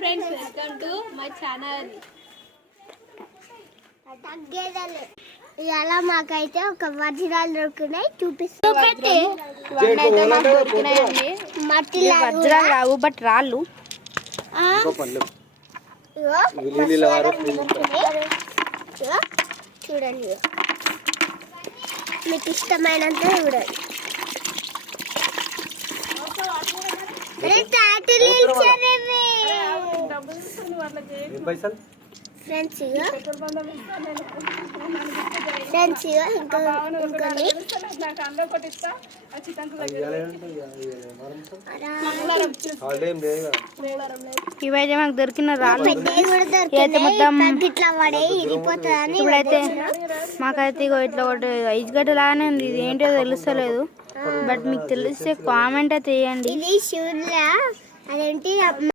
Friends, welcome to my channel. ఇలా మాకైతే ఒక వజ్రాలు దొరుకుతున్నాయి, మట్టి వజ్రాలు రావు బట్ రాళ్ళు. చూడండి, మీకు ఇష్టమైనంత చూడండి. ఫ్రెండ్స్ ఇవైతే మాకు దొరికిన రాళ్ళు. ఇప్పుడైతే మాకైతే ఇట్లా ఒకటి ఐస్ గడ్డ లాగానే ఉంది. ఇది ఏంటో తెలుస్తలేదు, బట్ మీకు తెలిస్తే కామెంట్ అయితే వేయండి. ఇది శివుల అదేంటి